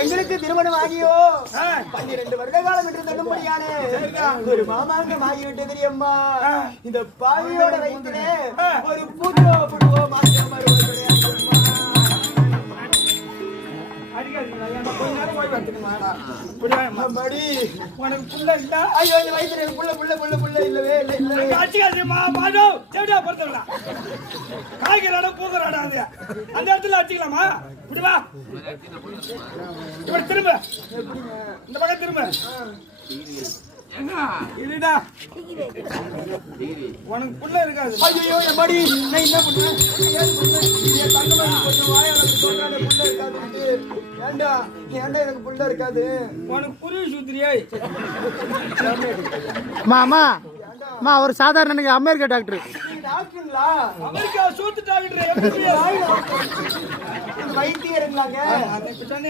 எங்களுக்கு திருமணம் ஆகியோ 12 வருட காலம் என்று தள்ளும்படியான ஒரு மாமாங்கம் ஆகிவிட்டது தெரியுமா? இந்த பாவியோட வயிற்றிலே ஒரு புடுவோ மாற்றம் வருவது காய்கறி பூக்கறாடா அந்த இடத்துல அடிச்சுக்கலாமா? திரும்ப இந்த பக்கம் திரும்ப இல்லடா உனக்கு புள்ள இருக்காது. ஐயோ மடி நான் என்ன பண்றேன்? புள்ள இருக்காது. ஏண்டா எனக்கு புள்ள இருக்காது. உனக்கு புரிய சுத்திரியே மாமா மா ஒரு சாதாரண அமெரிக்கா டாக்டர். டாக்டருங்களா? அமெரிக்கா சூத்து டாக்டர் எப்படி வைத்தியருங்களாங்க? அதான்